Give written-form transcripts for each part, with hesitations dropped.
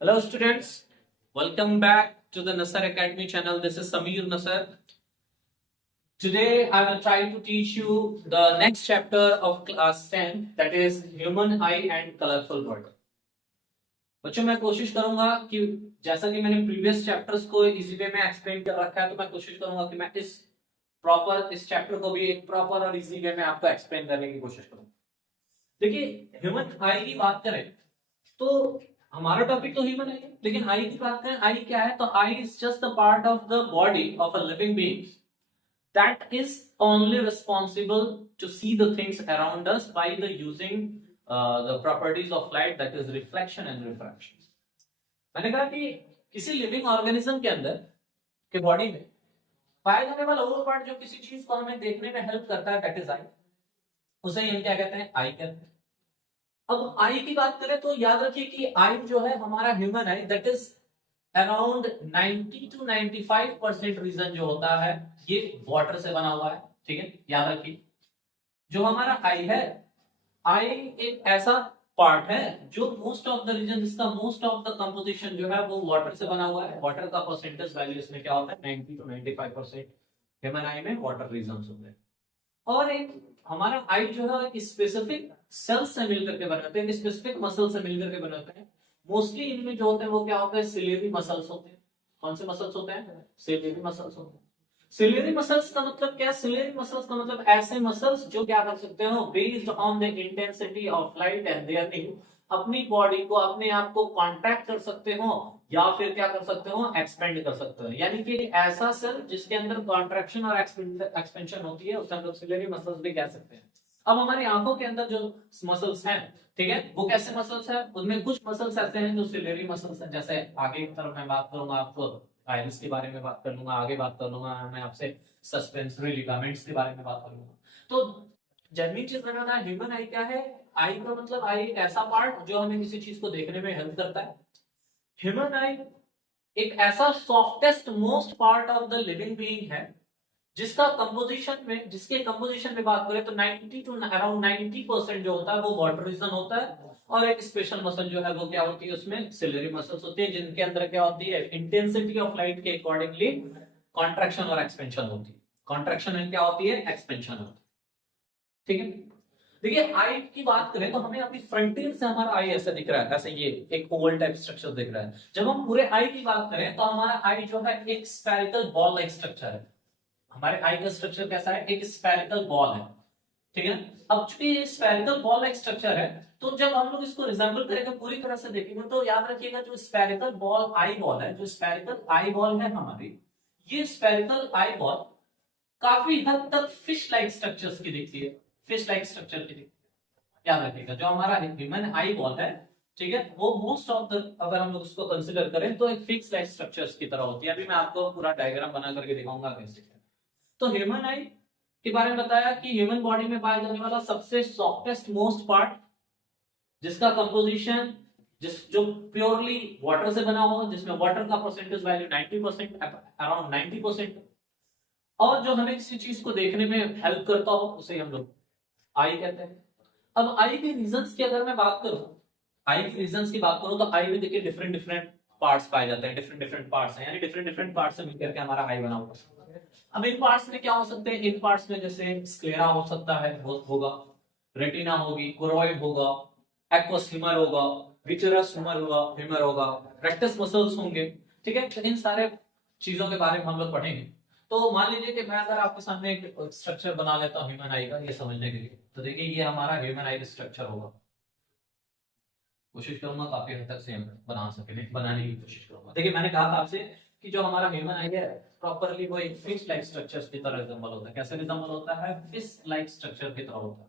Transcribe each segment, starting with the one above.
Hello students, welcome back to the Nasar Academy channel. This is Samir Nasar. Today I will try to teach you the next chapter of class 10, that is human eye and colorful world. बच्चों मैं कोशिश करूंगा कि जैसा कि मैंने previous chapters को easy way में एक्सप्लेन कर रखा है, तो मैं कोशिश करूंगा कि मैं इस चैप्टर को भी एक प्रॉपर और इजी वे में आपको एक्सप्लेन करने की कोशिश करूंगा। देखिए, ह्यूमन आई की बात करें तो हमारा टॉपिक तो ह्यूमन आई है, लेकिन आई की बात करें, आई क्या है? तो eye is just a part of the body of a living being that is only responsible to see the things around us by the using the properties of light, that is reflection and refraction. मैंने कहा कि किसी living organism के अंदर के body में पाया जाने वाला वो पार्ट जो किसी चीज को हमें देखने में हेल्प करता है, दैट इज आई। उसे हम क्या कहते हैं? आई कहते हैं। अब आई की बात करें तो याद रखिए कि आई जो है हमारा human eye, that is around 90 to 95% region जो होता है ये वाटर से बना हुआ है। ठीक है, याद रखिए जो हमारा आई है, आई एक ऐसा पार्ट है जो मोस्ट ऑफ द रीजन, जिसका मोस्ट ऑफ द कंपोजिशन जो है वो वाटर से बना हुआ है। वाटर का परसेंटेज वैल्यू इसमें क्या होता है? 90 to 95% ह्यूमन आई में वाटर रीजन होते हैं। और एक हमारा आई जो है एक स्पेसिफिक सेल से मिलकर के बने होते हैं, स्पेसिफिक मसल से मिलकर के बने होते हैं। मोस्टली इनमें जो होते हैं वो क्या होते हैं? सिलेरी मसल्स होते हैं। कौन से मसल्स होते हैं? सिलेरी मसल्स होते हैं। सिलेरी मसल्स का मतलब क्या? सिलेरी मसल्स का मतलब ऐसे मसल्स जो क्या कर सकते हो, based on the intensity of light and their need, अपनी बॉडी को, अपने आप को कॉन्ट्रैक्ट कर सकते हो या फिर क्या कर सकते हो? एक्सपेंड कर सकते हो। यानी कि ऐसा सेल जिसके अंदर कॉन्ट्रैक्शन और एक्सपेंशन होती है उसे हम लोग सिलेरी मसल्स भी कह सकते हैं। अब हमारी आंखों के अंदर जो मसल्स हैं, ठीक है, वो कैसे मसल्स हैं? उनमें कुछ मसल्स ऐसे हैं जो सिलेरी मसल्स हैं। जैसे आगे की तरफ मैं बात करूंगा, आपको आइरिस के बारे में बात कर लूंगा, आगे बात कर लूंगा मैं आपसे सस्पेंसरी लिगामेंट्स के बारे में बात करूंगा। तो जनरली चीज बनाना, ह्यूमन आई क्या है? आई का मतलब आई एक ऐसा पार्ट जो हमें किसी चीज को देखने में हेल्प करता है। ह्यूमन आई एक ऐसा softest most part of the living being है जिसके कंपोजिशन में बात करें तो 90 टू अराउंड 90% जो होता है वो वाटर रीजन होता है। और एक स्पेशल मसल जो है वो क्या होती है? उसमें सिलेरी मसल्स होती है, जिनके अंदर क्या होती है? इंटेंसिटी ऑफ लाइट के अकॉर्डिंगली कॉन्ट्रैक्शन और एक्सपेंशन होती है। कॉन्ट्रैक्शन एंड क्या होती है? एक्सपेंशन होती है। ठीक है, देखिए आई की बात करें तो हमें अपनी फ्रंटियर से हमारा आई ऐसा दिख रहा है, ऐसे ये एक ओवल टाइप स्ट्रक्चर दिख रहा है। जब हम पूरे आई की बात करें तो हमारा आई जो है एक स्फेरिकल बॉल लाइक स्ट्रक्चर है। हमारे आई का स्ट्रक्चर कैसा है? एक स्फेरिकल बॉल है। ठीक है ना? अब चूंकि ये स्फेरिकल बॉल लाइक स्ट्रक्चर है, तो जब हम लोग इसको रिजेंबल करेंगे, पूरी तरह से देखेंगे, तो याद रखिएगा जो स्फेरिकल बॉल आई बॉल है, जो स्फेरिकल आई बॉल है हमारी, ये स्फेरिकल आई बॉल काफी हद तक फिश लाइक स्ट्रक्चर्स की दिखती है। फिश लाइक स्ट्रक्चर की दिखती है। याद रखिएगा जो हमारा ह्यूमन आई बॉल है, ठीक है, वो मोस्ट ऑफ द, अगर हम लोग उसको कंसीडर करें तो एक फिक्स लाइक स्ट्रक्चर्स की तरह होती है। अभी मैं आपको पूरा डायग्राम बना करके दिखाऊंगा कैसे। तो ह्यूमन आई के बारे में बताया कि ह्यूमन बॉडी में पाया जाने वाला सबसे सॉफ्टेस्ट मोस्ट पार्ट, जिसका कंपोजिशन जो प्योरली वाटर से बना हुआ, जिसमें वाटर का परसेंटेज वैल्यू 90%, अराउंड 90%, और जो हमें किसी चीज को देखने में हेल्प करता हो उसे हम लोग आई कहते हैं। अब आई के रीजंस की अगर मैं बात करूं, आई के रीजंस की बात करूं तो आई में देखिए डिफरेंट डिफरेंट पार्ट्स पाए जाते हैं। डिफरेंट डिफरेंट पार्ट्स हैं, यानी डिफरेंट डिफरेंट पार्ट्स से मिलकर के हमारा आई बना हुआ है। अब इन पार्ट्स में क्या हो सकते हैं? इन पार्ट्स में जैसे स्क्लेरा हो सकता है, होगा, रेटिना होगी, कोरोइड होगा, एक्वस ह्यूमर होगा, विचरस ह्यूमर होगा, रेक्टस मसल्स होंगे। ठीक है, तो इन सारे चीजों के बारे में हम लोग पढ़ेंगे। तो मान लीजिए कि मैं अगर आपके सामने एक स्ट्रक्चर बना लेता हूं ह्यूमन आई का, ये समझने के लिए, तो देखिए ये हमारा ह्यूमन आई का स्ट्रक्चर होगा। कोशिश करूंगा काफी हद तक सेम बना सके, बनाने की कोशिश करूंगा। देखिए मैंने कहा था आपसे कि जो हमारा ह्यूमन आई है प्रॉपर्ली वो एक फिश लाइक स्ट्रक्चर की तरह रिजेंबल होता है। कैसे रिजेंबल होता है? फिश लाइक स्ट्रक्चर की तरह होता है।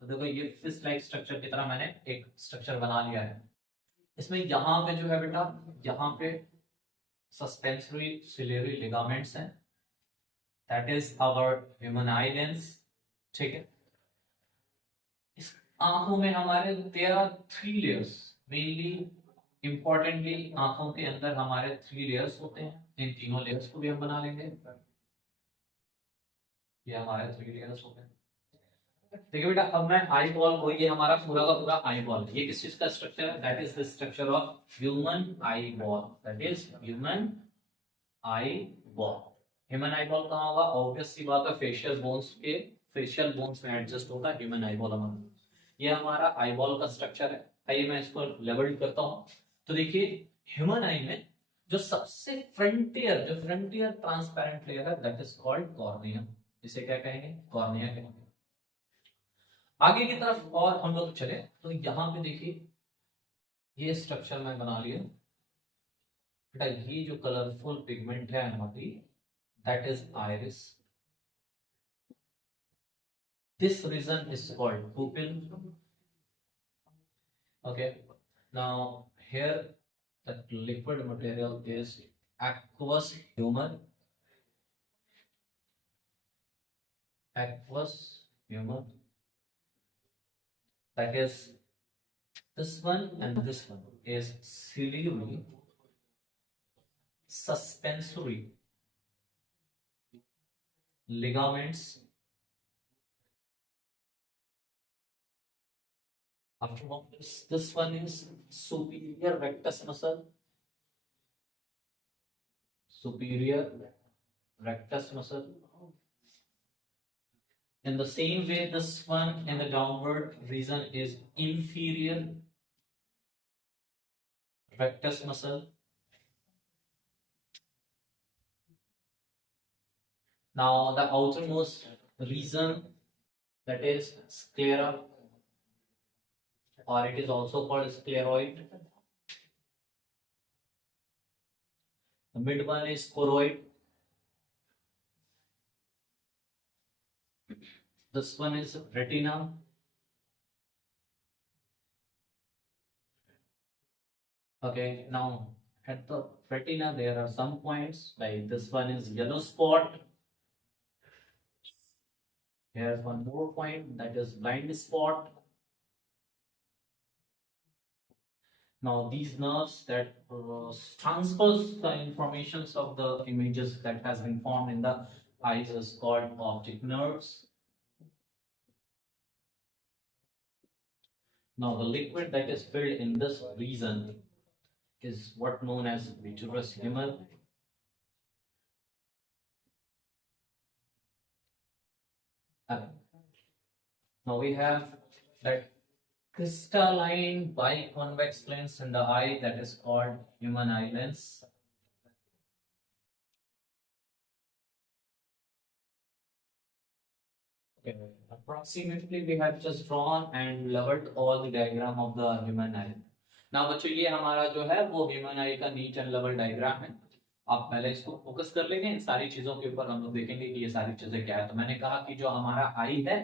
तो देखो ये फिश लाइक स्ट्रक्चर की तरह मैंने एक स्ट्रक्चर बना लिया है। इसमें यहाँ पे जो है बेटा, यहाँ पे सस्पेंसरी सिलेरी लिगामेंट्स हैं, that is our human eye lens. ठीक है, इस आंखों में हमारे there are 3 layers. Mainly importantly आंखों के अंदर हमारे 3 लेयर्स होते हैं। इन तीनों लेयर्स को भी हम बना लेंगे। ये हमारे 3 लेयर्स होते हैं। देखिए बेटा, अब मैं आई बॉल को, ये हमारा पूरा का पूरा आई बॉल, ये किस चीज का स्ट्रक्चर है? That is the structure of human eye ball, that is human eye ball. Human eye ball कहाँ होगा? ऑब्वियस सी बात है, फेशियल बोन्स में एडजस्ट होता है ह्यूमन आई बॉल हमारा। ये हमारा आई बॉल का स्ट्रक्चर है। आइए मैं इसको लेवल करता हूँ। तो देखिए, ह्यूमन आई में जो सबसे फ्रंटियर ट्रांसपेरेंट लेयर है, दैट इज कॉल्ड कॉर्निया। इसे क्या कहेंगे? कॉर्निया कहेंगे। आगे की तरफ और हम लोग चले तो यहां पे देखिए, ये स्ट्रक्चर मैं बना लिया बेटा। ये जो कलरफुल पिगमेंट है हमारी, that is iris. This region is called pupil. Okay, now here the liquid material is aqueous humor. That is, this one and this one is ciliary suspensory ligaments. After this one is superior rectus muscle. In the same way, this one in the downward region is inferior rectus muscle. Now the outermost region, that is sclera, or it is also called scleroid. The mid one is choroid. This one is retina. Okay, now at the retina there are some points, like this one is yellow spot. Here's one more point, that is blind spot. Now these nerves that transfers the informations of the images that has been formed in the eyes is called optic nerves. Now the liquid that is filled in this region is what known as vitreous humor. Now we have that crystalline biconvex lens in the eye, that is called human eye lens. Okay. Approximately we have just drawn and leveled all the diagram of the human eye. Now बच्चों, ये हमारा जो है वो human आई का neat and level diagram है। आप पहले इसको फोकस कर लेंगे, इन सारी चीजों के ऊपर हम लोग देखेंगे कि ये सारी चीजें क्या है। तो मैंने कहा कि जो हमारा आई है,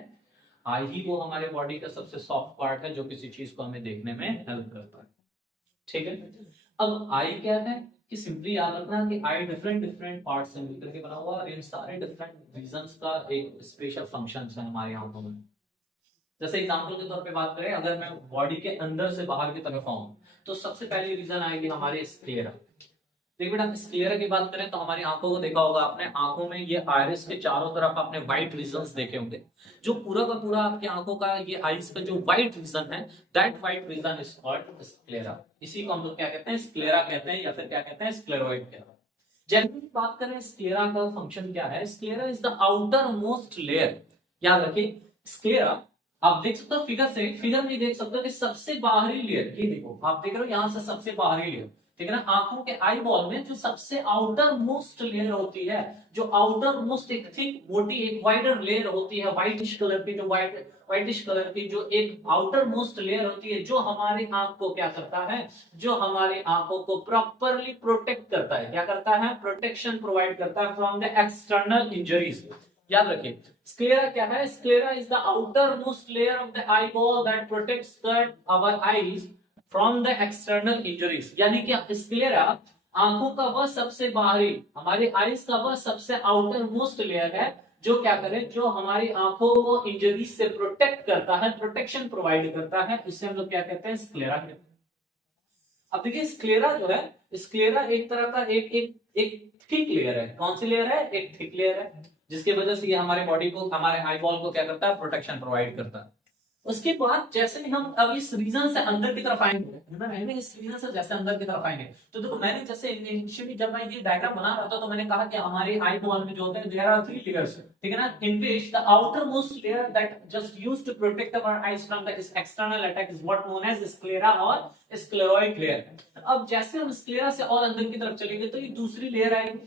आई ही वो हमारे बॉडी का सबसे सॉफ्ट पार्ट है जो किसी चीज को हमें देखने में हेल्प करता है। ठीक है, अब आई क्या है कि सिंपली याद रखना कि आई डिफरेंट पार्ट्स से मिलकर के बना हुआ है और इन सारे डिफरेंट रीजंस का एक स्पेशल फंक्शन है हमारे आंखों में। जैसे एग्जांपल के तौर पे बात करें, अगर मैं बॉडी के अंदर से बाहर की तरफ आऊं तो सबसे पहली रीजन आएगी हमारे स्क्लेरा। देखिए बेटा, स्क्लेरा की बात करें तो हमारी आंखों को देखा होगा आपने, आंखों में ये आयरिस के चारों तरफ आपने व्हाइट रीजन्स देखे होंगे। जो पूरा का पूरा आपकी आंखों का ये आईज का जो व्हाइट रीजन है, that white region is called sclera. इसी को हम लोग क्या कहते हैं? स्क्लेरा कहते हैं, या फिर क्या कहते हैं? स्क्लेरोइड कहते हैं। जनरली बात करें स्क्लेरा का फंक्शन क्या है? Sclera is the outermost layer. याद रखिए, स्क्लेरा आप देख सकते हो फिगर में देख सकते हो कि सबसे बाहरी लेयर, ये देखो आप देख रहे हो यहां से सबसे बाहरी लेयर, ठीक है ना। आंखों के आई बॉल में जो सबसे आउटर मोस्ट लेयर होती है, जो आउटर मोस्ट एक थिक मोटी एक वाइडर लेयर होती है, व्हाइटिश कलर की, जो व्हाइटिश कलर की जो एक आउटर मोस्ट लेयर होती है, जो हमारी आंख को क्या करता है? जो हमारी आंखों को प्रॉपरली प्रोटेक्ट करता है। क्या करता है? प्रोटेक्शन प्रोवाइड करता है फ्रॉम द एक्सटर्नल इंजरीज। याद रखिए, स्क्लेरा क्या है? Sclera is the outermost layer of the eyeball that protects our eyes from the external injuries. यानी कि स्क्लेरा आंखों का वह सबसे बाहरी, हमारे आईज का वह सबसे आउटर मोस्ट लेयर है जो क्या करे? जो हमारी आंखों को इंजरीज से प्रोटेक्ट करता है, प्रोटेक्शन प्रोवाइड करता है। इसे हम लोग क्या कहते हैं? स्क्लेरा कहते हैं। अब देखिए, स्क्लेरा जो है, स्क्लेरा एक तरह का एक थिक लेयर है। कौन सी लेयर है? एक थिक लेयर है। जिसकी वजह से ये हमारे बॉडी को, हमारे आई बॉल को क्या करता है, प्रोटेक्शन प्रोवाइड करता है। उसके बाद जैसे ही हम अब इस रीजन से अंदर की तरफ आएंगे, है ना, इस रीजन से जैसे अंदर की तरफ आएंगे, तो देखो मैंने जैसे इनिशियली जब मैं ये डायग्राम बना रहा था तो मैंने कहा कि हमारे आई बॉल में जो होते हैं देयर आर 3 लेयर्स, ठीक है ना, in which the outermost layer that just used to protect our eyes from the external attack is what known as sclera और स्क्लेरॉइड लेयर। अब जैसे हम स्क्लेरा से और अंदर की तरफ चलेंगे तो ये दूसरी लेयर आएगी,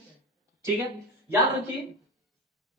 ठीक है। याद रखिए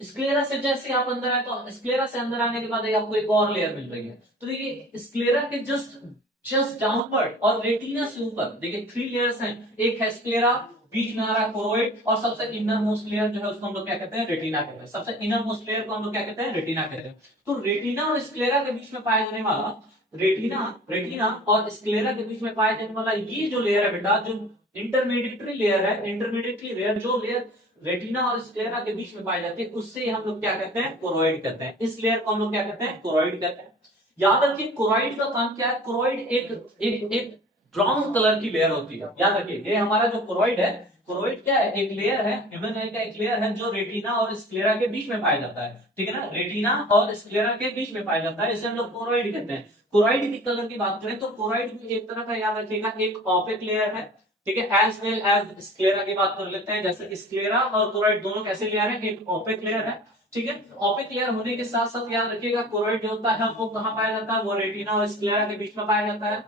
स्क्लेरा से जैसे आप अंदर आए तो स्क्लेरा से अंदर आने के बाद आपको एक और लेयर मिल रही है, तो देखिए स्क्लेरा के जस्ट डाउनवर्ड और रेटिना से ऊपर देखिए 3 लेयर्स हैं, एक है स्क्लेरा, बीच में आ रहा है कोरोइड और सबसे इनर मोस्ट लेयर जो है उसको हम लोग क्या कहते हैं, रेटिना कहते हैं। सबसे इनर मोस्ट लेयर को हम लोग क्या कहते हैं, रेटिना कहते हैं। तो रेटिना और स्क्लेरा के बीच में पाया जाने वाला रेटिना और स्क्लेरा के बीच में पाया जाने वाला ये जो लेयर है बेटा, जो इंटरमीडिएटरी लेयर है, इंटरमीडिएटरी लेयर जो लेयर रेटिना और स्क्लेरा के बीच में पाई जाती है उससे हम लोग क्या कहते हैं, कोरोइड कहते हैं। इस लेयर को हम लोग क्या कहते हैं, कोरोइड कहते हैं। याद रखिए कोरोइड का काम क्या है, कोरोइड एक ब्राउन कलर की लेयर होती है। याद रखिए ये हमारा जो कोरोइड है, कोरोइड क्या है, एक लेयर है, ह्यूमन आई का एक लेयर है जो रेटिना और स्क्लेरा के बीच में पाया जाता है, ठीक है ना, रेटिना और स्क्लेरा के बीच में पाया जाता है, इसे हम लोग कोरोइड कहते हैं। कोरोइड की कलर की बात करें तो कोरोइड भी एक तरह का, याद रखिएगा, एक ऑपेक लेयर है, ठीक है, एज वेल एज स्क्लेरा की बात कर लेते हैं। जैसे स्क्लेरा और कोरोइड दोनों कैसे लेयर है, एक ओपेक लेयर है, ठीक है। ओपेक लेयर होने के साथ साथ याद रखिएगा कोरोइड जो होता है वो कहां पाया जाता है, वो रेटिना और स्क्लेरा के बीच में पाया जाता है।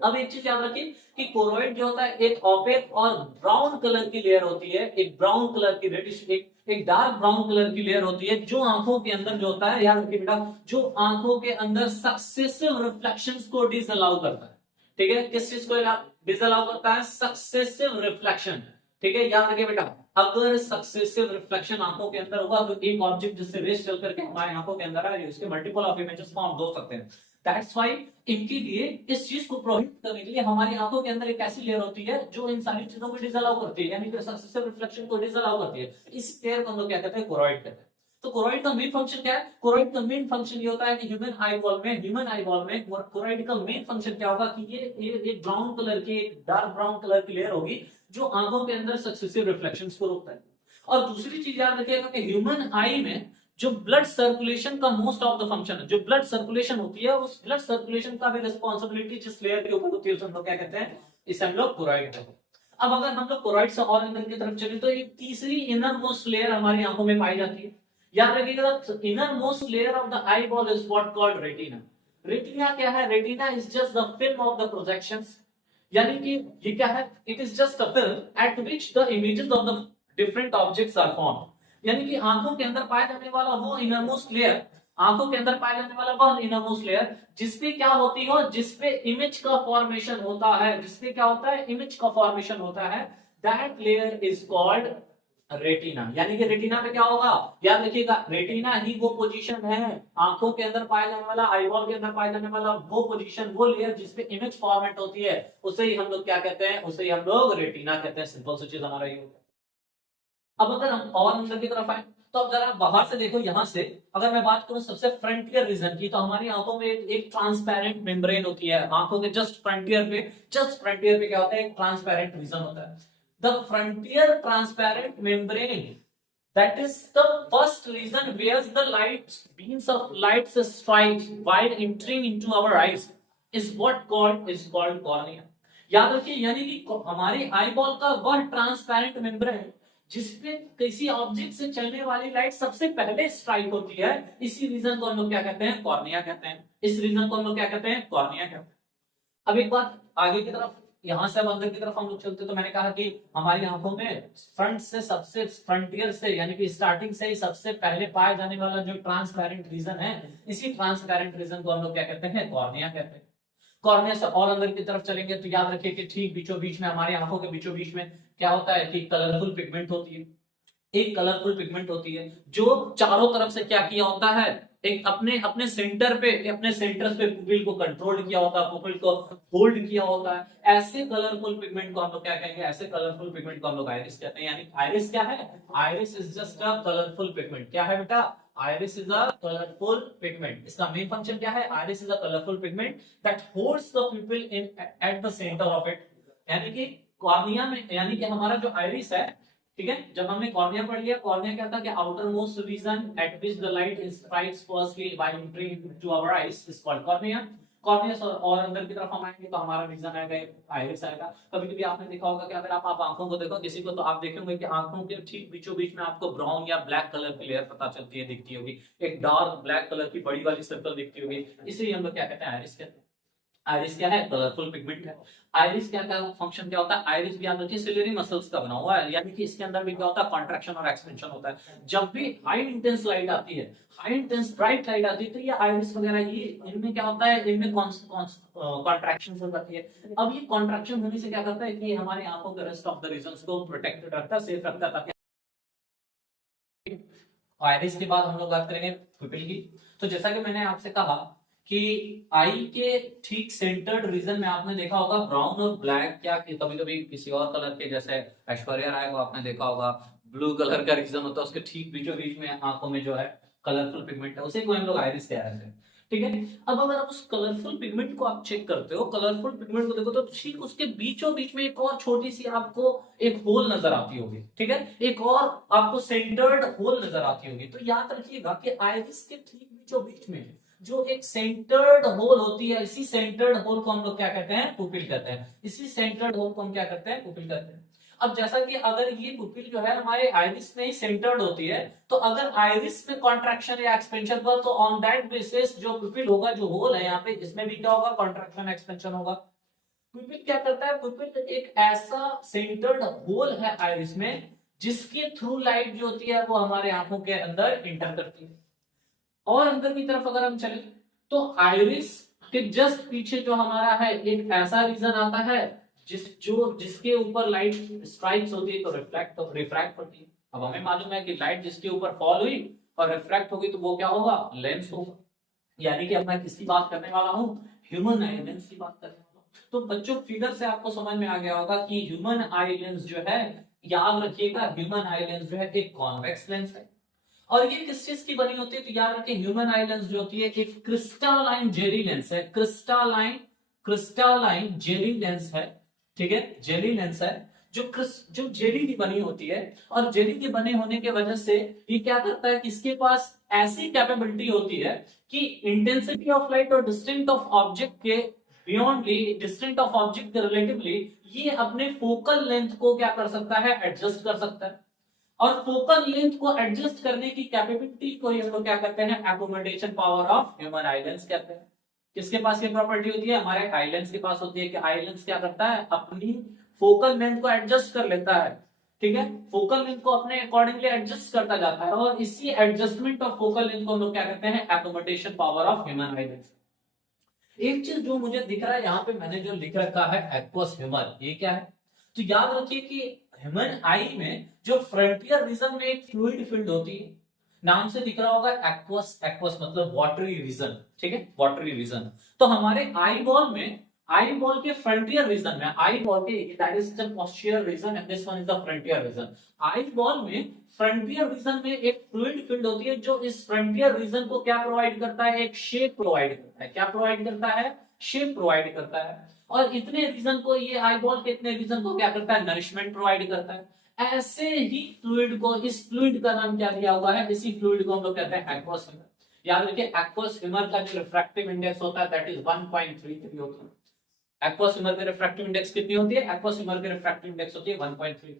अब एक चीज याद रखिए कि कोरोइड जो होता है एक ओपेक और ब्राउन कलर की लेयर होती है, एक ब्राउन कलर की रेडिश, एक डार्क ब्राउन कलर की लेयर होती है जो आंखों के अंदर जो होता है, याद रखिए बेटा, जो आंखों के अंदर सक्सेसिव रिफ्लेक्शंस को डिसअलाउ करता है, ठीक है। किस चीज को डिसअलाउ करता है, सक्सेसिव रिफ्लेक्शन, ठीक है। याद रखिए बेटा अगर सक्सेसिव रिफ्लेक्शन आंखों के अंदर होगा तो एक ऑब्जेक्ट जिससे रेस चल करके हमारे आंखों के अंदर आ रही है उसके मल्टीपल ऑफ इमेजेस फॉर्म हो सकते हैं। दैट्स व्हाई इनके लिए इस चीज को प्रोहिबिट करने के लिए हमारी आंखों के अंदर एक ऐसी लेयर होती है जो इन सारी चीजों को डिसअलाउ करती है, यानी कि सक्सेसिव रिफ्लेक्शन को डिसअलाउ करती है। इस लेयर को हम लोग क्या कहते हैं, कोरोइड कहते हैं। तो कोरोइड का मेन फंक्शन क्या है, कोरोइड का मेन फंक्शन ये होता है कि ह्यूमन आई बॉल में कोरोइड का मेन फंक्शन क्या होगा कि ये एक ब्राउन कलर की, एक डार्क ब्राउन कलर की लेयर होगी जो आंखों के अंदर सक्सेसिव रिफ्लेक्शंस को रोकता है। और दूसरी चीज याद रखिएगा कि ह्यूमन आई में जो ब्लड सर्कुलेशन का मोस्ट ऑफ द फंक्शन है, जो ब्लड सर्कुलेशन होती है, उस ब्लड सर्कुलेशन का भी रिस्पांसिबिलिटी जिस लेयर के ऊपर होती है उसे हम लोग क्या कहते हैं, इसे हम लोग कोरोइड कहते हैं। अब अगर हम लोग कोरोइड से और अंदर की तरफ चले तो एक तीसरी इनर मोस्ट लेयर हमारी आंखों में पाई जाती है। याद रखिएगा innermost layer of the eyeball is what called retina. Retina क्या है, retina is just the film of the projections, यानी कि ये क्या है, it is just a film at which the images of the different objects are formed. यानी कि आंखों के अंदर पाया जाने वाला वो इनरमोस्ट लेयर, आंखों के अंदर पाया जाने वाला वह इनरमोस्ट लेयर जिसपे क्या होती हो, जिसपे इमेज का फॉर्मेशन होता है, जिसपे क्या होता है, इमेज का फॉर्मेशन होता है, that layer is called retina. यानी कि रेटिना पे क्या होगा, याद रखिएगा रेटिना ही वो पोजीशन है आंखों के अंदर पाया जाने वाला, आईबॉल के अंदर पाया जाने वाला वो पोजीशन, वो लेयर जिसपे इमेज फॉर्मेट होती है, उसे ही हम लोग क्या कहते हैं, उसे ही हम लोग रेटिना कहते हैं। सिंपल सी चीज हमारा ये होगा। अब अगर हम और अंदर की तरफ आए तो अब जरा बाहर से देखो, यहां से अगर मैं बात करूं सबसे फ्रंटियर रीजन की, तो हमारी आंखों में एक ट्रांसपेरेंट मेम्ब्रेन होती है, आंखों के जस्ट फ्रंटियर पे क्या होता है, एक ट्रांसपेरेंट रीजन होता है, the frontier transparent membrane, that is the first region where the light beams of light strike while entering into our eyes is called cornea। याद रखिए यानी कि हमारे आई बॉल का वह ट्रांसपेरेंट मेम्ब्रेन जिसपे किसी ऑब्जेक्ट से चलने वाली लाइट सबसे पहले स्ट्राइक होती है, इसी रीजन को हम लोग क्या कहते हैं, कॉर्निया कहते हैं। इस रीजन को हम लोग क्या कहते हैं, कॉर्निया कहते हैं। अब एक बात आगे की तरफ, यहां से अब अंदर की तरफ हम लोग चलते तो मैंने कहा कि हमारी आंखों में फ्रंट से सबसे फ्रंटियर से यानी कि स्टार्टिंग से ही सबसे पहले पाया जाने वाला जो ट्रांसपेरेंट रीजन है, इसी ट्रांसपेरेंट रीजन को हम लोग क्या कहते हैं, कॉर्निया कहते हैं। कॉर्निया से और अंदर की तरफ चलेंगे तो याद रखिए कि ठीक बीचों बीच में, हमारी आंखों के बीचों बीच में क्या होता है कि कलरफुल पिगमेंट होती है, एक कलरफुल पिगमेंट होती है जो चारों तरफ से क्या किया होता है, एक अपने अपने सेंटर पे पुपिल को कंट्रोल किया होता है, पुपिल को होल्ड किया होता है। ऐसे कलरफुल पिगमेंट को हम लोग क्या कहेंगे, ऐसे कलरफुल पिगमेंट को हम लोग आइरिस कहते हैं। यानी आइरिस क्या है, iris is just a colourful pigment. क्या है बेटा, iris is a colourful pigment. इसका मेन फंक्शन क्या है, iris is a colourful pigment that holds the pupil in at the centre of it. यानी कि कॉर्निया में, यानी कि हमारा जो आइरिस है ठीक है, जब हमने कॉर्निया पढ़ लिया, कॉर्निया क्या था कि outermost region at which the light strikes firstly by entering to our eyes is called cornea. Cornea और अंदर की तरफ हम आएंगे तो हमारा रीजन आएगा आइरिस आएगा। कभी कभी आपने देखा होगा कि अगर आप आंखों को देखो किसी को, तो आप देखेंगे कि आंखों के ठीक बीचों बीच में आपको ब्राउन या ब्लैक कलर की लेयर पता चलती है, दिखती होगी, एक डार्क ब्लैक कलर की बड़ी वाली सर्कल दिखती होगी, इसे हम लोग क्या कहते हैं, आइरिस कहते हैं। आइरिस क्या है, कलरफुल पिगमेंट है। आइरिस क्या क्या फंक्शन क्या होता है, आइरिस भी याद रखिए सिलियरी मसल्स का बना हुआ है, यानी कि इसके अंदर भी क्या होता है, कॉन्ट्रैक्शन और एक्सपेंशन होता है। जब भी हाई इंटेंस लाइट आती है, हाई इंटेंस ब्राइट लाइट आती है, तो ये आइरिस वगैरह ये इनमें क्या होता है, इनमें कॉन्ट्रैक्शन हो जाती है। अब ये कॉन्ट्रैक्शन होने से क्या करता है कि हमारी आंखों के रेस्ट ऑफ द रीजन्स को प्रोटेक्टेड रखता है, सेफ रखता है। ताकि आइरिस के बाद हम लोग बात करेंगे पुपिल की। तो जैसा कि मैंने आपसे कहा कि आई के ठीक सेंटर्ड रीजन में आपने देखा होगा ब्राउन और ब्लैक, क्या कभी कभी किसी और कलर के, जैसे ऐश्वर्या राय को आपने देखा होगा ब्लू कलर का रीजन होता है, उसके ठीक बीचों बीच में आंखों में जो है कलरफुल पिगमेंट है, उसे को हम लोग आइरिस कह रहे हैं। ठीक है, अब अगर आप उस कलरफुल पिगमेंट को आप चेक करते हो, कलरफुल पिगमेंट को देखो, तो ठीक उसके बीचों बीच में एक और छोटी सी आपको एक होल नजर आती होगी। ठीक है, एक और आपको सेंटर्ड होल नजर आती होगी। तो याद रखिएगा कि आइरिस के ठीक बीचों बीच में जो एक सेंटर्ड होल होती है, इसी सेंटर्ड होल को हम लोग क्या कहते हैं, पुपिल कहते हैं। इसी सेंटर्ड होल को हम क्या कहते हैं, पुपिल कहते हैं। अब जैसा कि अगर ये पुपिल जो है हमारे आइरिस में ही सेंटर्ड होती है, तो अगर आइरिस में कॉन्ट्रैक्शन या एक्सपेंशन हुआ, तो ऑन दैट बेसिस जो पुपिल होगा, जो होल है यहाँ पे, इसमें भी क्या होगा, कॉन्ट्रैक्शन एक्सपेंशन होगा। पुपिल क्या करता है, पुपिल एक ऐसा सेंटर्ड होल है आइरिस में जिसके थ्रू लाइट जो होती है वो हमारे आंखों के अंदर इंटर करती है। और अंदर की तरफ अगर हम चले, तो आइरिस के जस्ट पीछे जो हमारा है एक ऐसा रीजन आता है जिसके ऊपर लाइट स्ट्राइक्स होती है तो रिफ्रैक्ट होती है। अब हमें मालूम है कि लाइट जिसके ऊपर फॉल हुई और रिफ्रैक्ट होगी तो वो क्या होगा, लेंस होगा। यानी कि अब मैं किसकी बात करने वाला हूँ, ह्यूमन आई लेंस की बात करने वाला हूँ। तो बच्चों फिगर से आपको समझ में आ गया होगा कि ह्यूमन आई लेंस जो है, याद रखिएगा ह्यूमन आई लेंस जो है एक कॉन्वेक्स लेंस है। और ये किस चीज की बनी होती है, तो याद रखिए ह्यूमन आई लेंस जो होती है एक क्रिस्टलाइन जेली लेंस है। क्रिस्टलाइन जेली लेंस है। ठीक है, जेली लेंस है जो जेली की बनी होती है। और जेली के बने होने के वजह से ये क्या करता है कि इसके पास ऐसी कैपेबिलिटी होती है कि इंटेंसिटी ऑफ लाइट और डिस्टेंस ऑफ ऑब्जेक्ट के बियॉन्डली, डिस्टेंस ऑफ ऑब्जेक्ट के रिलेटिवली ये अपने फोकल लेंथ को क्या कर सकता है, एडजस्ट कर सकता है। और फोकल लेंथ को एडजस्ट करने की कैपेबिलिटी को हम लोग क्या कहते हैं, accommodation power of human eye lens कहते हैं। किसके पास ये प्रॉपर्टी होती है, हमारे आई लेंस के पास होती है कि आई लेंस क्या करता है, अपनी फोकल लेंथ को एडजस्ट कर लेता है। ठीक है, फोकल लेंथ को अपने अकॉर्डिंगली एडजस्ट करता जाता है, और इसी एडजस्टमेंट ऑफ फोकल लेंथ को हम लोग क्या कहते हैं, accommodation power of human eye lens. एक चीज जो मुझे दिख रहा है यहाँ पे, मैंने जो लिख रखा है एक्वस ह्यूमर, ये क्या है, तो याद रखिए कि ह्यूमन आई में जो फ्रंटियर रीजन में एक फ्लूइड फील्ड होती है, नाम से दिख रहा होगा एक्वस, एक्वस मतलब वाटरी रीजन। ठीक है, वाटरी रीजन। तो हमारे आई बॉल में, आई बॉल के फ्रंटियर रीजन में, आई बॉल के that is the posterior region and this one is the frontier region. Eyeball में फ्रंटियर रीजन में एक फ्लूइड फील्ड होती है जो इस फ्रंटियर रीजन को क्या प्रोवाइड करता है, एक शेप प्रोवाइड करता है। क्या प्रोवाइड करता है, शेप प्रोवाइड करता है। और इतने रीजन को, ये आई बॉल के इतने रीजन को क्या करता है, नरिशमेंट प्रोवाइड करता है। ऐसे ही फ्लूइड को, इस फ्लूइड का नाम क्या दिया हुआ है, इसी फ्लूइड को हम लोग कहते हैं एक्वस ह्यूमर। याद रखिए एक्वस ह्यूमर का जो रिफ्रैक्टिव इंडेक्स होता है दैट इज 1.33 होता है। एक्वस ह्यूमर की रिफ्रैक्टिव इंडेक्स कितनी होती है, एक्वस ह्यूमर की रिफ्रैक्टिव इंडेक्स होती है 1.3।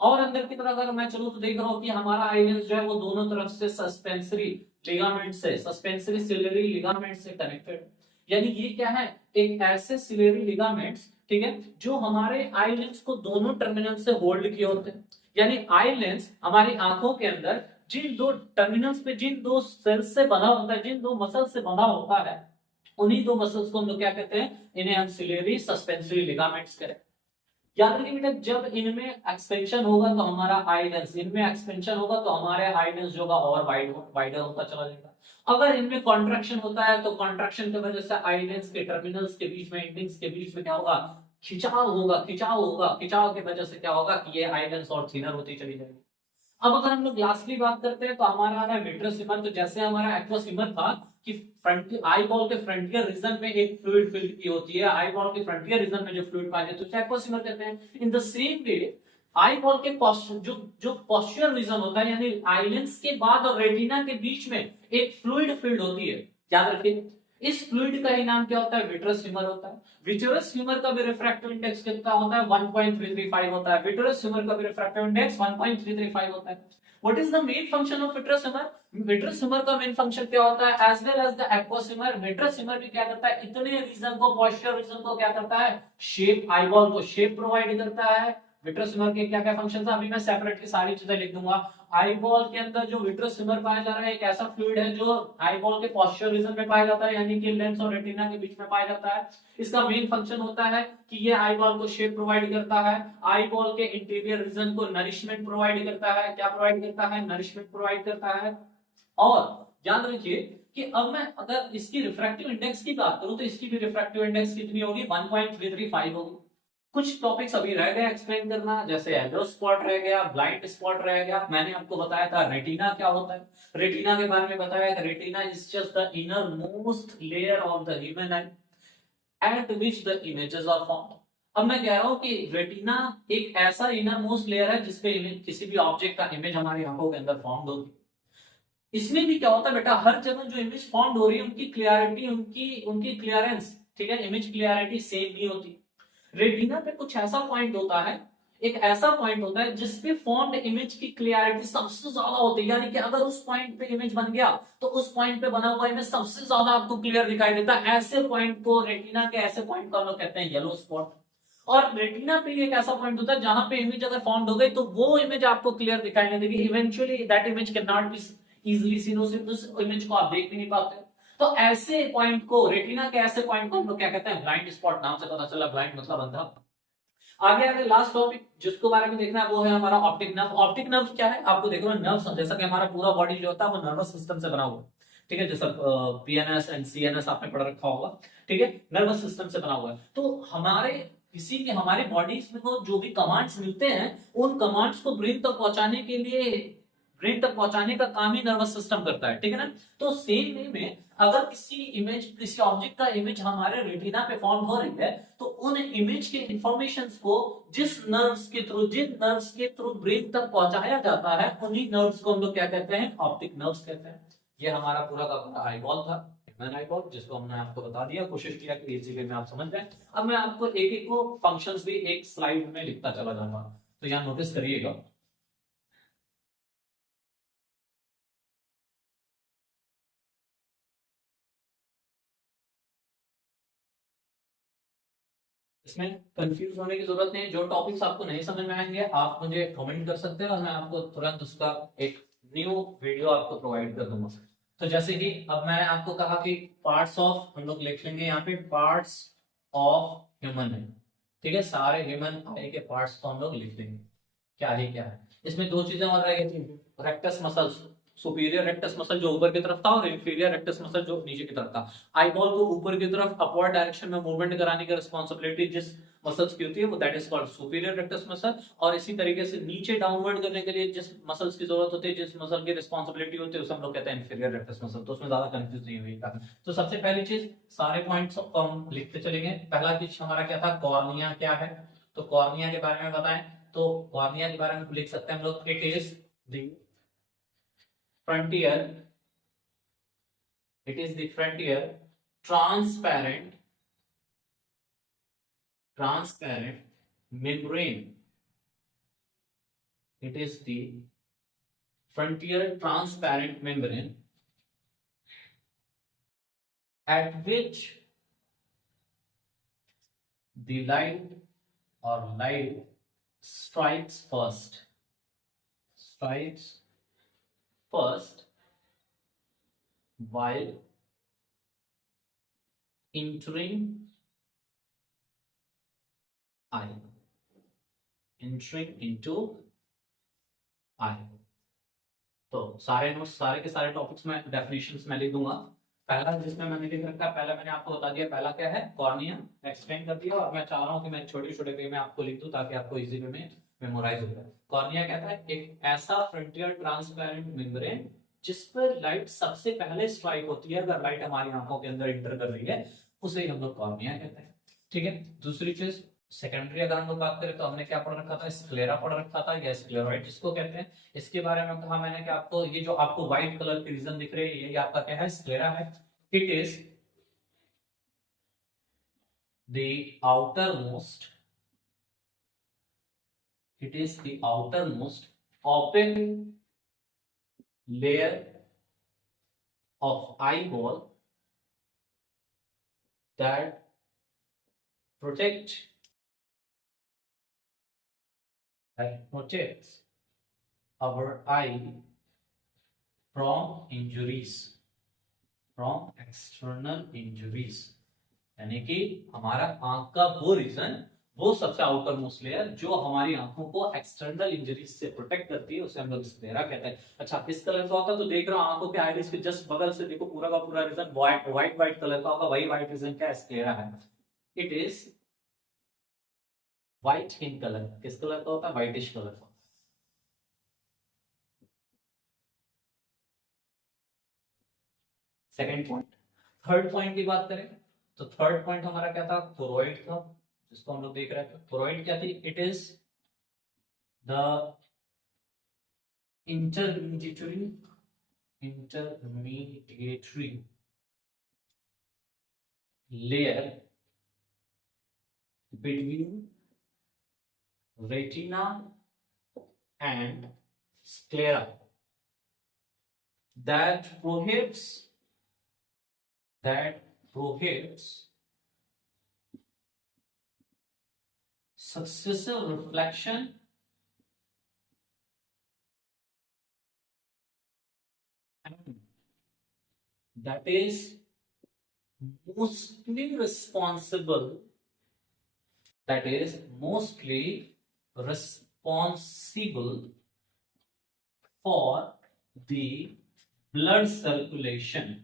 और अंदर की तरफ अगर मैं चलूं तो देख रहा हूं कि हमारा आई लेंस जो है वो दोनों तरफ से सस्पेंसरी लिगामेंट से, सस्पेंसरी सिलियरी लिगामेंट से कनेक्टेड। यानी ये क्या है, एक ऐसे सिलियरी लिगामेंट्स, ठीक है, जो हमारे आई लेंस को दोनों टर्मिनल से होल्ड किए होते हैं। यानी आई लेंस हमारी आंखों के अंदर जिन दो टर्मिनल्स पे, जिन दो सेल्स से बना होता है, जिन दो मसल से बना होता है, उन्हीं दो मसल्स को हम लोग क्या कहते हैं, इन्हें हम सिलियरी सस्पेंसरी लिगामेंट्स करें। याद रखिए बेटा, जब इनमें एक्सपेंशन होगा तो हमारा आई लेंस, इनमें एक्सपेंशन होगा तो हमारे आई लेंस जो होगा और वाइडर होता चला जाएगा। अगर इनमें कॉन्ट्रैक्शन होता है तो कॉन्ट्रैक्शन की वजह से आई लेंस के टर्मिनल्स के बीच में, एंडिंग्स के बीच में क्या होगा, खिंचाव होगा, खिंचाव होगा। खिंचाव की वजह से क्या होगा कि ये आई लेंस और थिनर होती चली जाएगी। अब अगर हम लोग लास्टली बात करते हैं तो हमारा है विट्रस ह्यूमर। तो जैसे हमारा एक्वस ह्यूमर था कि फ्रंट आई बॉल के फ्रंटियर रीजन में एक फ्लूइड फील्ड की होती है, आई बॉल के फ्रंटियर रीजन में जो फ्लूइड पाया जाता है उसे एक्वस ह्यूमर कहते हैं। In the same way eye ball के जो पोस्चुरल रीजन होता है, यानी आईलेंस के बाद और रेटिना के बीच में एक फ्लूइड फील्ड होती है, याद रखिए। इस फ्लूइड का ही नाम क्या होता है? विट्रस ह्यूमर होता है। विट्रस ह्यूमर का भी रिफ्रैक्टिव इंडेक्स कितना होता है? 1.335 होता है। विट्रस ह्यूमर का भी रिफ्रैक्टिव इंडेक्स 1.335 होता है। What is the main function of vitreous humour? Vitreous humour का मेन फंक्शन क्या होता है? As well as the aqueous humour, vitreous humour भी क्या करता है? इतने रीजन को, पोस्चर रीजन को क्या करता है? शेप, आईबॉल को शेप प्रोवाइड करता है। विट्रस ह्यूमर के क्या क्या फंक्शन है, अभी मैं सेपरेटली सारी चीजें लिख दूंगा। आईबॉल के अंदर जो विट्रस ह्यूमर पाया जा रहा है, एक ऐसा फ्लूइड है जो आईबॉल के पोस्चर रीजन में पाया जाता है, यानी कि लेंस और रेटिना के बीच में पाया जाता है। इसका मेन फंक्शन होता है कि ये आईबॉल को शेप प्रोवाइड करता है, आईबॉल के इंटीरियर रीजन को नरिशमेंट प्रोवाइड करता है। क्या प्रोवाइड करता है? नरिशमेंट प्रोवाइड करता है। और याद रखिए कि अब मैं अगर इसकी रिफ्रैक्टिव इंडेक्स की बात करूं तो इसकी भी रिफ्रैक्टिव इंडेक्स कितनी होगी? 1.335 होगी। कुछ टॉपिक्स अभी रह गए एक्सप्लेन करना, जैसे एलो स्पॉट रह गया, ब्लाइंड स्पॉट रह गया। मैंने आपको बताया था रेटिना क्या होता है, रेटिना के बारे में बताया था। Retina is just the innermost layer of the human eye at which the images are formed. अब मैं कह रहा हूं कि रेटिना एक ऐसा इनर मोस्ट लेयर है जिसपे किसी भी ऑब्जेक्ट का इमेज हमारी आंखों के अंदर फॉर्म होगी। इसमें भी क्या होता है बेटा, हर जगह जो इमेज फॉर्म हो रही है उनकी क्लियरिटी, उनकी उनकी क्लियरेंस, ठीक है, इमेज क्लियरिटी सेम नहीं होती। रेटिना पे कुछ ऐसा पॉइंट होता है, एक ऐसा पॉइंट होता है जिसपे फॉर्म्ड इमेज की क्लियरिटी सबसे ज्यादा होती है, यानी कि अगर उस पॉइंट पे इमेज बन गया तो उस पॉइंट पे बना हुआ इमेज सबसे ज्यादा आपको क्लियर दिखाई देता है। ऐसे पॉइंट को, रेटिना के ऐसे पॉइंट को हम लोग कहते हैं येलो स्पॉट। और रेटिना पे एक ऐसा पॉइंट होता है जहां पे इमेज अगर फॉर्म्ड हो गई तो वो इमेज आपको क्लियर दिखाई नहीं देगी, eventually that image can not be easily seen, उस इमेज को आप देख भी नहीं पाते। तो ऐसे पॉइंट को, रेटिना के ऐसे पॉइंट को हम लोग क्या कहते हैं? Blind spot. नाम से पता चला ब्लाइंड मतलब अंधा। आगे आगे लास्ट टॉपिक जिसको बारे में देखना है वो है हमारा ऑप्टिक नर्व। ऑप्टिक नर्व क्या है? आपको देखो नर्व, जैसा कि हमारा पूरा बॉडी जो होता है वो नर्वस सिस्टम से बना हुआ है, ठीक है, जैसा पीएनएस एंड सीएनएस आपने पढ़ रखा होगा, ठीक है, नर्वस सिस्टम से बना हुआ है। तो हमारे किसी भी हमारे बॉडीज में जो भी कमांड्स मिलते हैं उन कमांड्स को ब्रेन तक पहुंचाने के लिए, ब्रेन तक पहुंचाने का काम ही नर्वस सिस्टम करता है, ठीक है ना। तो सेम वे में अगर किसी इमेज, किसी ऑब्जेक्ट का इमेज हमारे रेटिना पे फॉर्म हो रही है तो उन इमेज के इंफॉर्मेशंस को जिस नर्व्स के थ्रू, जिन नर्व्स के थ्रू ब्रेन तक पहुंचाया जाता है उन्हीं नर्व्स को हम लोग क्या कहते हैं? ऑप्टिक नर्व्स कहते हैं। ये हमारा पूरा का पूरा आईबॉल था, ह्यूमन आईबॉल, जिसको हमने आपको बता दिया, कोशिश किया कि इजी वे में आप समझ जाए। अब मैं आपको एक एक को फंक्शंस भी एक स्लाइड में लिखता चला जाऊंगा, तो यहाँ नोटिस करिएगा। इसमें कंफ्यूज होने की जरूरत नहीं है। जो टॉपिक्स आपको नहीं समझ में आएंगे आप मुझे कमेंट कर सकते हैं और मैं आपको तुरंत उसका एक न्यू वीडियो आपको प्रोवाइड कर दूंगा। तो जैसे कि अब मैंने आपको कहा कि पार्ट्स ऑफ, हम लोग लिख लेंगे यहाँ पे पार्ट्स ऑफ ह्यूमन है, ठीक है, सारे ह्यूमन आई के पार्ट्स को हम लोग लिख लेंगे क्या है क्या है। इसमें दो चीजें और रह गई थी, rectus muscles, superior rectus muscle जो ऊपर की तरफ था और इंफीरियर रेक्टस मसल जो नीचे की तरफ था। आईबॉल को ऊपर की तरफ अपवर्ड डायरेक्शन में मूवमेंट कराने की रिस्पांसिबिलिटी जिस मसल्स की होती है वो that is called superior rectus muscle, और इसी तरीके से नीचे डाउनवर्ड करने के लिए जिस मसल्स की जरूरत होती है, जिस मसल की रिस्पांसिबिलिटी होती है उसे हम लोग कहते हैं इंफीरियर रेक्टस मसल। तो उसमें ज्यादा कंफ्यूज नहीं होगा। तो सबसे पहली चीज, सारे पॉइंट्स को हम लिखते चलेंगे। पहला चीज हमारा क्या था? कॉर्निया क्या है? तो कॉर्निया के बारे में बताएं तो कॉर्निया के बारे में लिख सकते हैं हम लोग, it is the frontier, it is the frontier transparent membrane, it is the frontier transparent membrane at which the light strikes first while entering into eye। तो सारे नोट्स, सारे के सारे टॉपिक्स में डेफिनेशंस मैं लिख दूंगा। पहला जिसमें मैंने लिख रखा है, पहला मैंने आपको बता दिया, पहला क्या है? कॉर्निया, एक्सप्लेन कर दिया। और मैं चाह रहा हूं कि मैं छोटे छोटे वे में आपको लिख दूं ताकि आपको इजी वे में मेमोराइज हो जाए। कॉर्निया कहता है एक ऐसा फ्रंटियर ट्रांसपेरेंट मेम्ब्रेन जिस पर लाइट सबसे पहले स्ट्राइक होती है, अगर लाइट हमारी आंखों के अंदर इंटर कर रही है उसे हम लोग कॉर्निया कहते हैं, ठीक है। दूसरी चीज सेकेंडरी अगर हम लोग बात करें तो हमने क्या पढ़ रखा था, स्क्लेरा पढ़ रखा था या स्क्लेरोइड जिसको कहते हैं। इसके बारे में कहा मैंने कि आपको ये जो आपको व्हाइट कलर के रीजन दिख रहे हैं ये आपका क्या है, स्क्लेरा है। It is the outermost it is the outermost open layer of eyeball that protect protects our eye from injuries, from external injuries। यानी कि हमारा आंख का वो रीजन, वो सबसे आउटर मोस्ट लेयर जो हमारी आंखों को एक्सटर्नल इंजरीज से प्रोटेक्ट करती है, उसे हम लोग स्क्लेरा कहते हैं। अच्छा, इस कलर का होता है तो देख रहा हूं आंखों के आइरिस के जस्ट बगल से देखो पूरा का पूरा region white white white colour का होगा, वही व्हाइट रीजन क्या स्क्लेरा है। It is white in colour. किस कलर का होता है, व्हाइटिश कलर का। Second point. थर्ड पॉइंट की बात करें तो थर्ड पॉइंट हमारा क्या था, थोरॉइड था, जिसको हम लोग देख रहे थे। थोरॉइड क्या थी, it is the intermediary layer between retina and sclera that prohibits successive reflection and that is mostly responsible for the blood circulation,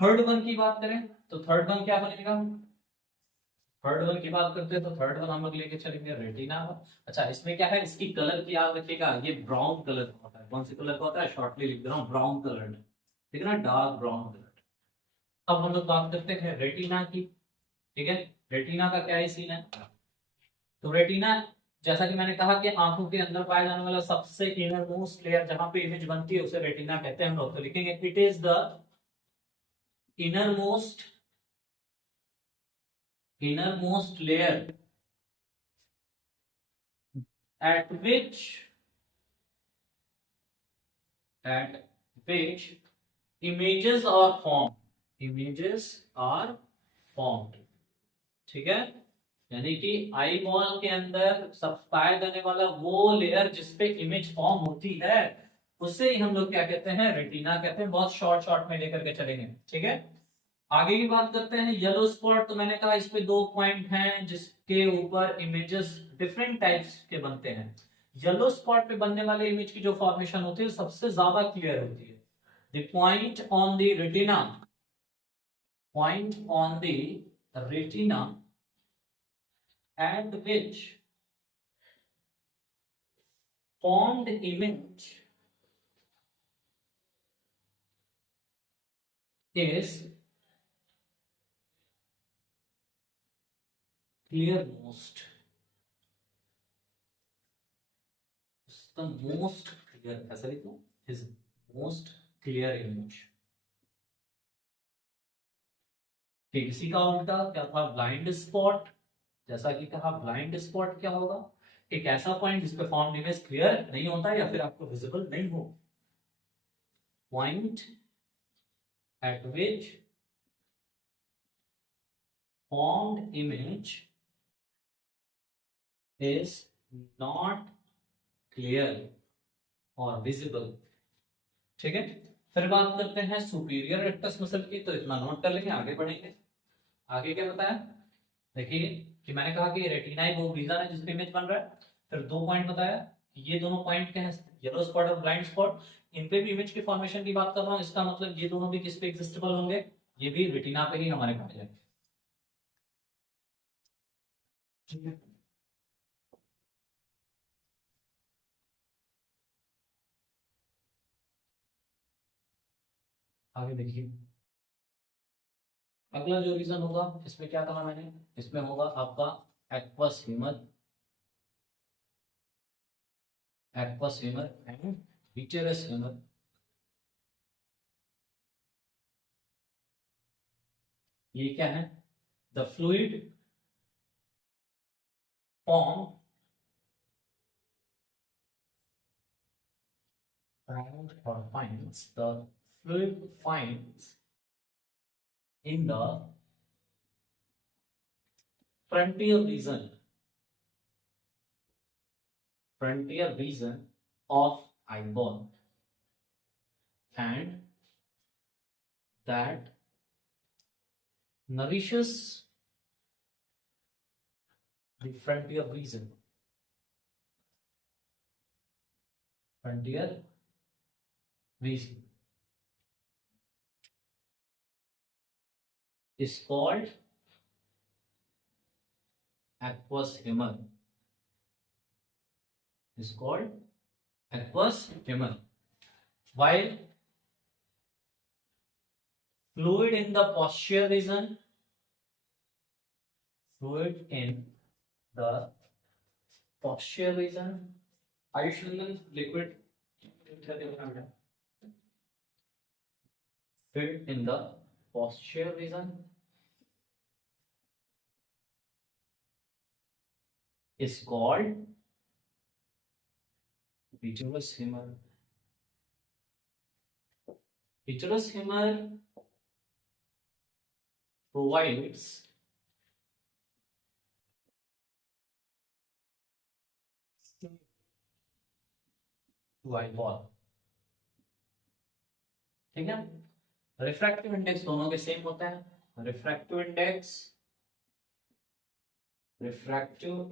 third one की बात करें तो थर्ड वन क्या बनेगा, थर्ड वन की बात करते हैं तो थर्ड वन हम लोग लेके चलेंगे रेटिना। अच्छा, इसमें क्या है, इसकी कलर की याद रखिएगा, ये ब्राउन कलर का होता है। कौन सी कलर का होता है, शॉर्टली लिख दे रहा हूँ, ब्राउन कलर, ठीक है ना, डार्क ब्राउन कलर। अब हम लोग बात करते हैं रेटिना की। ठीक है, रेटिना का क्या है सीन है। तो रेटिना, जैसा कि मैंने कहा कि आंखों के अंदर पाया जाने वाला सबसे इनर मोस्ट लेयर जहां पे इमेज बनती है उसे रेटिना कहते हैं हम लोग। तो लिखेंगे it is the innermost layer at which images are formed। ठीक है, यानी कि आई बॉल के अंदर सब पाया जाने वाला वो लेयर जिसपे इमेज फॉर्म होती है उसे ही हम लोग क्या कहते हैं, रेटिना कहते हैं। बहुत शॉर्ट शॉर्ट में लेकर के चलेंगे। ठीक है, आगे की बात करते हैं येलो स्पॉट। तो मैंने कहा इस पे दो पॉइंट हैं जिसके ऊपर इमेजेस डिफरेंट टाइप्स के बनते हैं। येलो स्पॉट पे बनने वाले इमेज की जो फॉर्मेशन होती है सबसे ज्यादा क्लियर होती है। The point on the retina at which formed image is clearmost, is the most clear, ऐसा लिखो, is most clear image। ठीक, इसी का उल्टा क्या था, ब्लाइंड स्पॉट। जैसा कि कहा ब्लाइंड स्पॉट क्या होगा, एक ऐसा पॉइंट जिस पे फॉर्म इमेज क्लियर नहीं होता या फिर आपको विजिबल नहीं हो। Point eight which formed image is not clear or visible। ठीक है, फिर बात करते हैं सुपीरियर रेक्टस मसल की। तो इतना नोट कर लेंगे, आगे बढ़ेंगे। आगे क्या बताया, देखिए कि मैंने कहा कि रेटिना ही वो रीजन है जिसपे इमेज बन रहा है। फिर दो पॉइंट बताया, ये दोनों पॉइंट क्या है, येलो स्पॉट और ब्लाइंड स्पॉट। इन पे भी इमेज की फॉर्मेशन की बात कर रहा हूँ, इसका मतलब ये दोनों भी किस पे एग्जिस्टेबल होंगे, ये भी रेटिना पे ही हमारे पाए जाएंगे। ठीक है, आगे देखिए। अगला जो रीजन होगा इसमें क्या कहा मैंने, इसमें होगा आपका aqueous humour, aqueous humour and vitreous humour. ये क्या है, the fluid form or finds the fluid finds in the frontier region of eyeball, and that nourishes the frontier region is called aqueous humor, is called aqueous humor, while fluid in the posterior region, fluid in the posterior region, additional liquid filled in the posterior region is called vitreous humor. Vitreous humor provides to eyeball, ठीक है। Refractive index दोनों के same होता है, refractive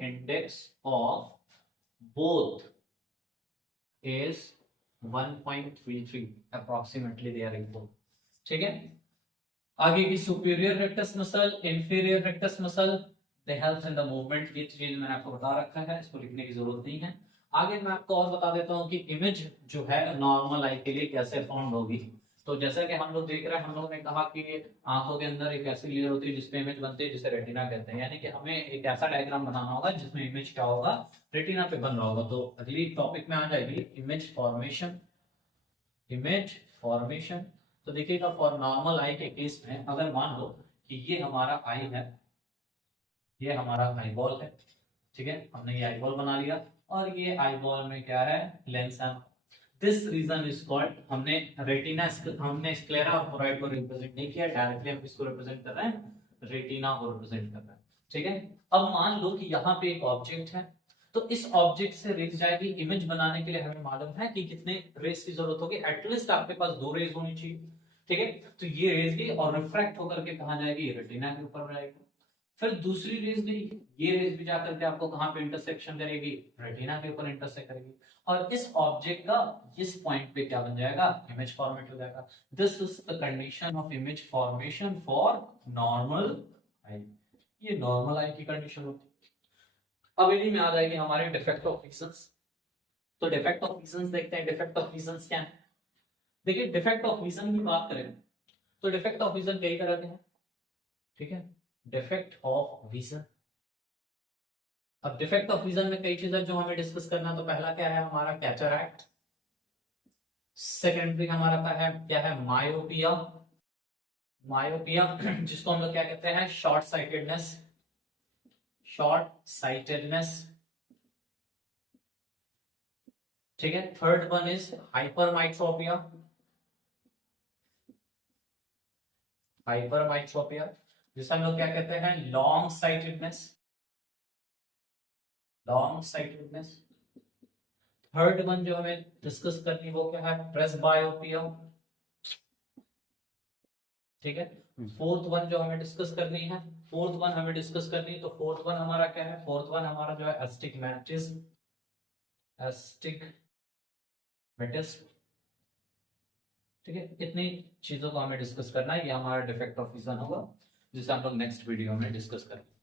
index of both is 1.33 approximately they are equal, ठीक है। आगे की superior rectus muscle, inferior rectus muscle, they helps in the movement. ये चीज मैंने आपको बता रखा है, इसको लिखने की जरूरत नहीं है। आगे मैं आपको और बता देता हूँ कि इमेज जो है नॉर्मल आई के लिए कैसे फॉर्म होगी। तो जैसा कि हम लोग देख रहे हैं, हम लोगों ने कहा कि आंखों के अंदर एक ऐसी लेयर होती है जिसपे इमेज बनती है, जिसे रेटिना कहते हैं। यानी कि हमें एक ऐसा डायग्राम बनाना होगा जिसमें इमेज क्या होगा, रेटिना पे बन रहा होगा। तो अगली टॉपिक में आ जाएगी इमेज फॉर्मेशन। तो देखिएगा, फॉर नॉर्मल आई के केस में अगर मान लो कि ये हमारा आई है, ये हमारा आईबॉल है, ठीक है, हमने ये आईबॉल बना लिया और ये आईबॉल में क्या है, लेंस है। दिस रीजन इज कॉल्ड, हमने रेटिना, हमने स्क्लेरा और कोराइड को रिप्रेजेंट नहीं किया, डायरेक्टली हम इसको रिप्रेजेंट कर रहे हैं, रेटिना को रिप्रेजेंट कर रहे हैं, ठीक है। अब मान लो कि यहाँ पे एक ऑब्जेक्ट है, तो इस ऑब्जेक्ट से रेज जाएगी। इमेज बनाने के लिए हमें मालूम है कि कितने रेज की जरूरत होगी, एटलीस्ट आपके पास 2 रेज होनी चाहिए, ठीक है। तो ये रेज गई और रिफ्रैक्ट होकर के कहां जाएगी, रेटिना के ऊपर जाएगी। फिर दूसरी रेज गई, ये रेज भी जाकर के आपको कहां पे इंटरसेक्शन करेगी, रेटिना के ऊपर इंटरसेक्ट करेगी, और इस ऑब्जेक्ट का इस पॉइंट पे क्या बन जाएगा, इमेज फॉर्मेट हो जाएगा। This is the condition of image formation for normal eye. ये नॉर्मल आई की कंडीशन होती है। अब इन्हीं में आ जाएगी हमारे डिफेक्ट ऑफ विजन्स। तो डिफेक्ट ऑफ विजन्स देखते हैं, डिफेक्ट ऑफ विजन्स क्या है। देखिए, डिफेक्ट ऑफ विजन की बात करें तो डिफेक्ट ऑफ विजन कई तरह के हैं, ठीक है। डिफेक्ट ऑफ विजन, अब डिफेक्ट ऑफ विजन में कई चीजें जो हमें डिस्कस करना, तो पहला क्या है हमारा, कैटरैक्ट। सेकेंडरी हमारा क्या है, मायोपिया। जिसको हम लोग क्या कहते हैं, शॉर्ट साइटेडनेस, ठीक है। थर्ड वन इज हाइपरमाइट्रोपिया, जिसे हम लोग क्या कहते हैं, लॉन्ग साइटेडनेस। थर्ड वन जो हमें डिस्कस करनी वो क्या है, प्रेसबायोपिया, ठीक है। फोर्थ वन जो हमें डिस्कस करनी है, तो फोर्थ वन हमारा क्या है, फोर्थ वन हमारा जो है एस्टिग्मेटिज्म, ठीक है। इतनी चीजों को हमें डिस्कस करना है, ये हमारा डिफेक्ट ऑफ विजन होगा, जिसे हम लोग नेक्स्ट वीडियो में डिस्कस करेंगे।